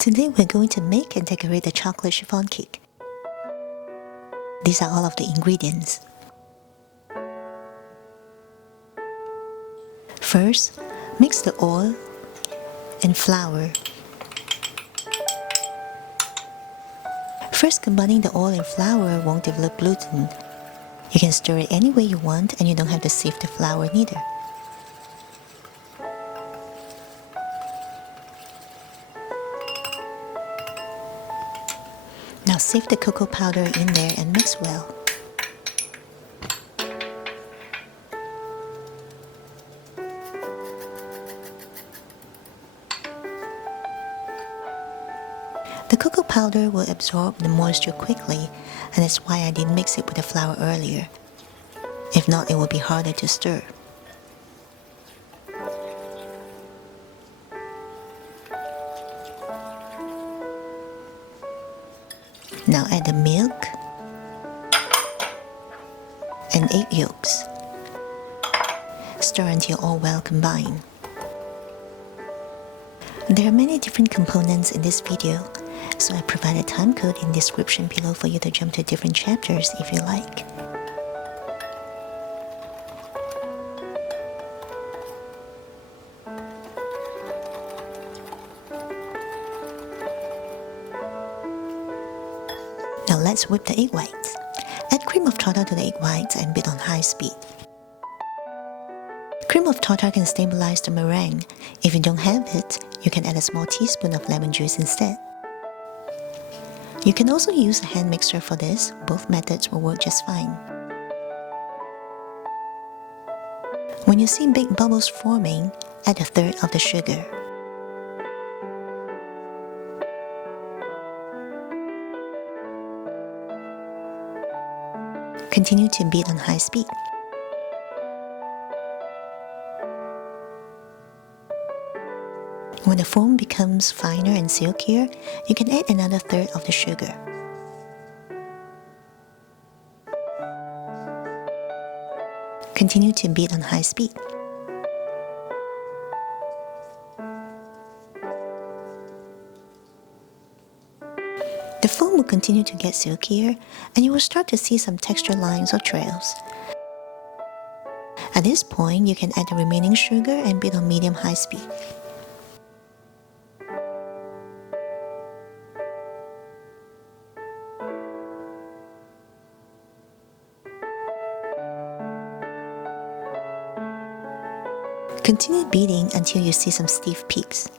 Today we're going to make and decorate the chocolate chiffon cake. These are all of the ingredients. First, mix the oil and flour. First, combining the oil and flour won't develop gluten. You can stir it any way you want and you don't have to sieve the flour neither. Now sieve the cocoa powder in there and mix well. The cocoa powder will absorb the moisture quickly, and that's why I didn't mix it with the flour earlier. If not, it will be harder to stir. Now add the milk and egg yolks. Stir until all well combined. There are many different components in this video, so I provided time code in the description below for you to jump to different chapters if you like. Now let's whip the egg whites. Add cream of tartar to the egg whites and beat on high speed. Cream of tartar can stabilize the meringue. If you don't have it, you can add a small teaspoon of lemon juice instead. You can also use a hand mixer for this. Both methods will work just fine. When you see big bubbles forming, add a third of the sugar. Continue to beat on high speed. When the foam becomes finer and silkier, you can add another third of the sugar. Continue to beat on high speed. The foam will continue to get silkier, and you will start to see some texture lines or trails. At this point, you can add the remaining sugar and beat on medium-high speed. Continue beating until you see some stiff peaks.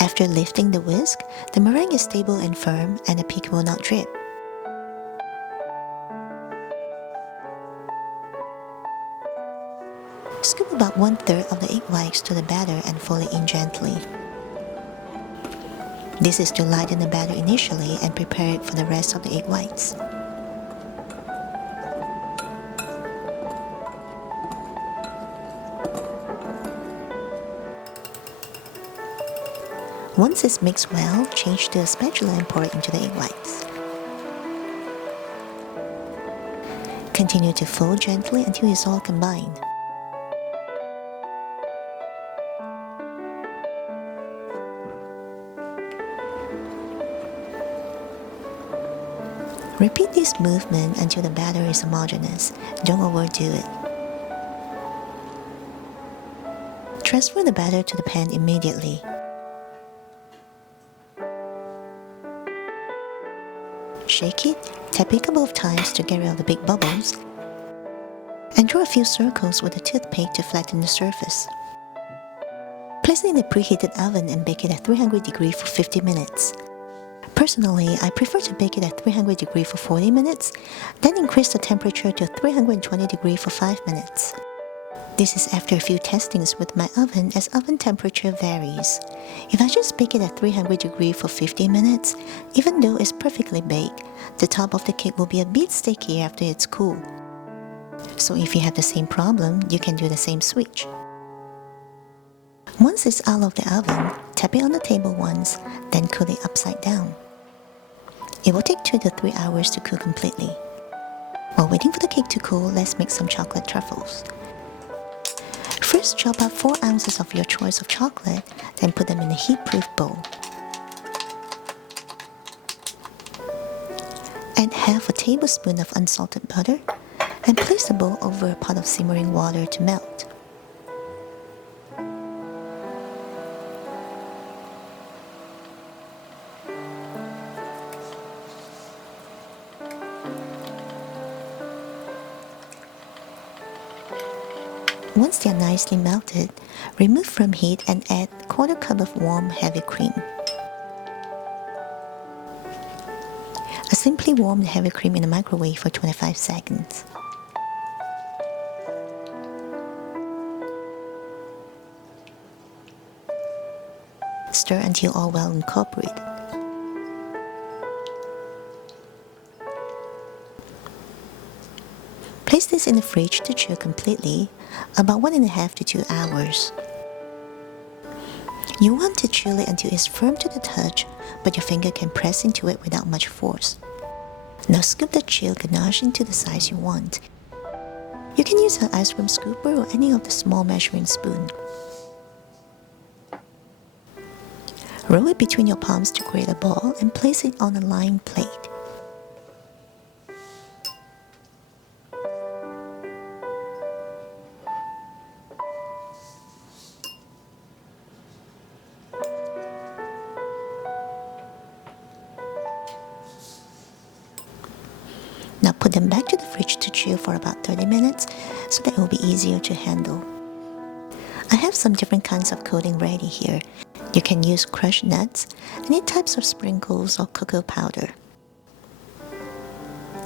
After lifting the whisk, the meringue is stable and firm and the peak will not drip. Scoop about 1/3 of the egg whites to the batter and fold it in gently. This is to lighten the batter initially and prepare it for the rest of the egg whites. Once it's mixed well, change to a spatula and pour it into the egg whites. Continue to fold gently until it's all combined. Repeat this movement until the batter is homogeneous. Don't overdo it. Transfer the batter to the pan immediately. Shake it, tap it a couple of times to get rid of the big bubbles, and draw a few circles with a toothpick to flatten the surface. Place it in the preheated oven and bake it at 300 degrees for 50 minutes. Personally, I prefer to bake it at 300 degrees for 40 minutes, then increase the temperature to 320 degrees for 5 minutes. This is after a few testings with my oven, as oven temperature varies. If I just bake it at 300 degrees for 50 minutes, even though it's perfectly baked, the top of the cake will be a bit sticky after it's cool. So if you have the same problem, you can do the same switch. Once it's out of the oven, tap it on the table once, then cool it upside down. It will take 2 to 3 hours to cool completely. While waiting for the cake to cool, let's make some chocolate truffles. First, chop out 4 ounces of your choice of chocolate, then put them in a heat-proof bowl. Add half a tablespoon of unsalted butter and place the bowl over a pot of simmering water to melt. Once they are nicely melted, remove from heat and add a 1/4 cup of warm heavy cream. Simply warm the heavy cream in the microwave for 25 seconds. Stir until all well incorporated. Place this in the fridge to chill completely, about 1.5 to 2 hours. You want to chill it until it's firm to the touch, but your finger can press into it without much force. Now scoop the chilled ganache into the size you want. You can use an ice cream scooper or any of the small measuring spoon. Roll it between your palms to create a ball and place it on a lined plate. Now put them back to the fridge to chill for about 30 minutes so that it will be easier to handle. I have some different kinds of coating ready here. You can use crushed nuts, any types of sprinkles or cocoa powder.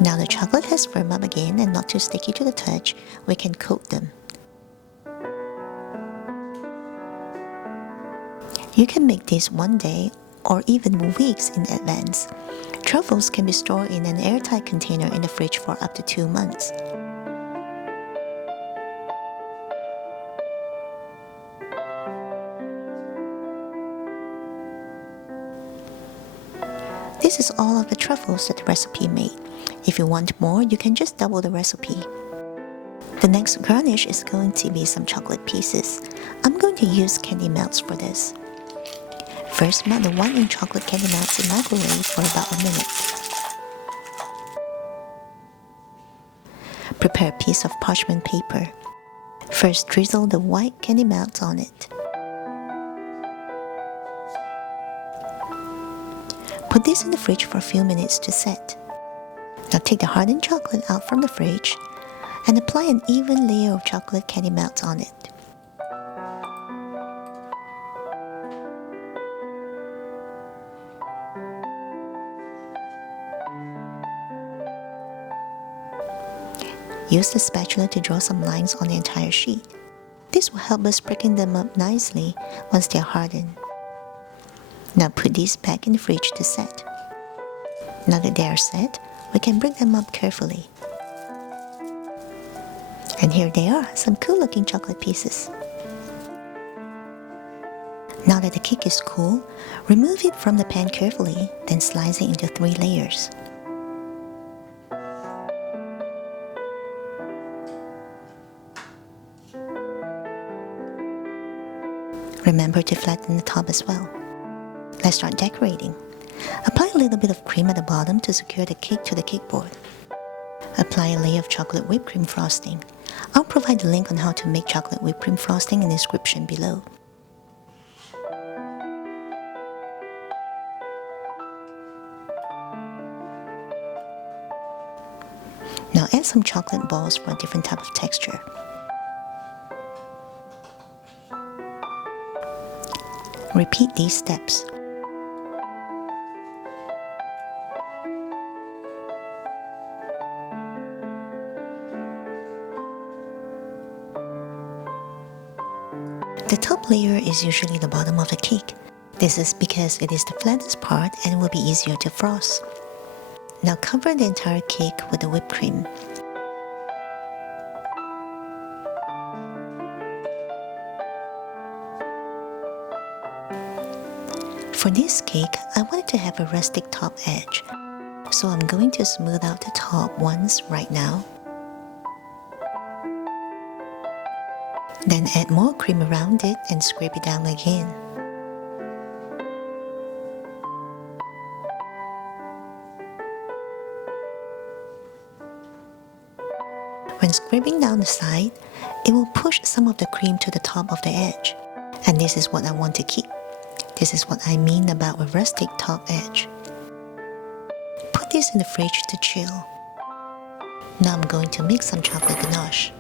Now the chocolate has firmed up again and not too sticky to the touch, we can coat them. You can make this one day or even weeks in advance. Truffles can be stored in an airtight container in the fridge for up to 2 months. This is all of the truffles that the recipe made. If you want more, you can just double the recipe. The next garnish is going to be some chocolate pieces. I'm going to use candy melts for this. First, melt the 1-inch chocolate candy melts in microwave for about 1 minute. Prepare a piece of parchment paper. First, drizzle the white candy melts on it. Put this in the fridge for a few minutes to set. Now take the hardened chocolate out from the fridge and apply an even layer of chocolate candy melts on it. Use the spatula to draw some lines on the entire sheet. This will help us breaking them up nicely once they are hardened. Now put these back in the fridge to set. Now that they are set, we can break them up carefully. And here they are, some cool looking chocolate pieces. Now that the cake is cool, remove it from the pan carefully, then slice it into 3 layers. Remember to flatten the top as well. Let's start decorating. Apply a little bit of cream at the bottom to secure the cake to the cake board. Apply a layer of chocolate whipped cream frosting. I'll provide the link on how to make chocolate whipped cream frosting in the description below. Now add some chocolate balls for a different type of texture. Repeat these steps. The top layer is usually the bottom of the cake. This is because it is the flattest part and will be easier to frost. Now cover the entire cake with the whipped cream. For this cake, I wanted to have a rustic top edge, so I'm going to smooth out the top once right now. Then add more cream around it and scrape it down again. When scraping down the side, it will push some of the cream to the top of the edge. And this is what I want to keep. This is what I mean about a rustic top edge. Put this in the fridge to chill. Now I'm going to make some chocolate ganache.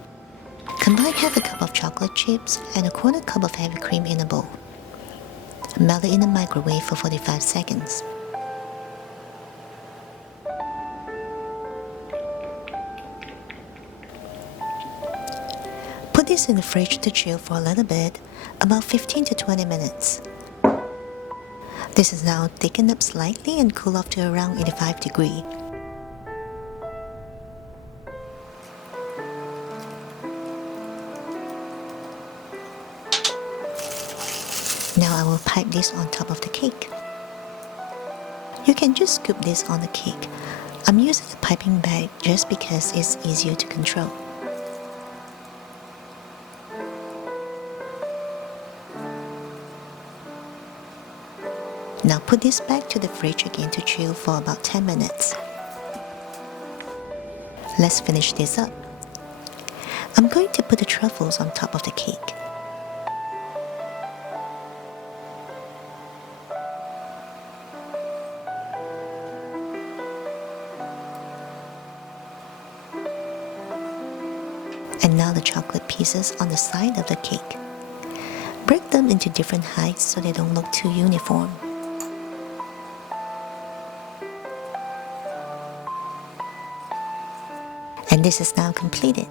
Combine half a cup of chocolate chips and a quarter cup of heavy cream in a bowl. Melt it in the microwave for 45 seconds. Put this in the fridge to chill for a little bit, about 15 to 20 minutes. This is now thickened up slightly and cool off to around 85 degrees. Now I will pipe this on top of the cake. You can just scoop this on the cake. I'm using a piping bag just because it's easier to control. Now put this back to the fridge again to chill for about 10 minutes. Let's finish this up. I'm going to put the truffles on top of the cake. And now the chocolate pieces on the side of the cake. Break them into different heights so they don't look too uniform. And this is now completed.